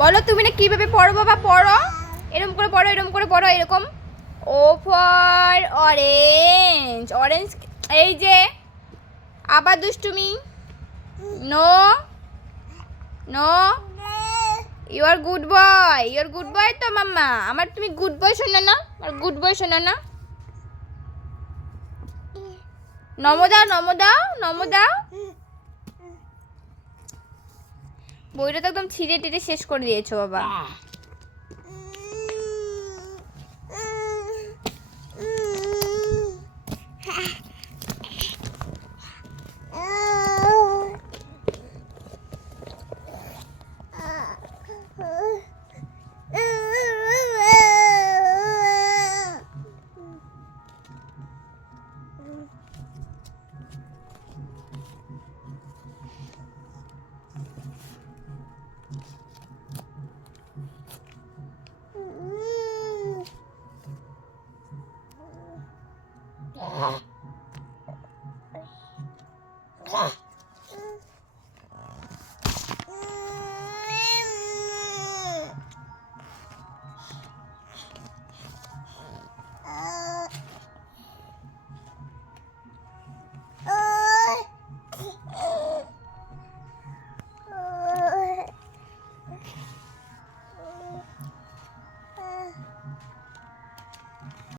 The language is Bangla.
বলো তুমি না কিভাবে পড়ো বাবা, পড়ো এরকম করে পড়ো, এরকম করে পড়ো, এরকম। O for orange, orange. এই যে আবার দুষ্টুমি। No no, you are good boy, you are good boy তো মাম্মা। আমার তুমি গুড বয় শোনো না, আর গুড বয় শোনো না। নমো দাও, নমো দাও, নমো দাও। বইটা তো একদম ছিঁড়ে টিড়ে শেষ করে দিয়েছো বাবা।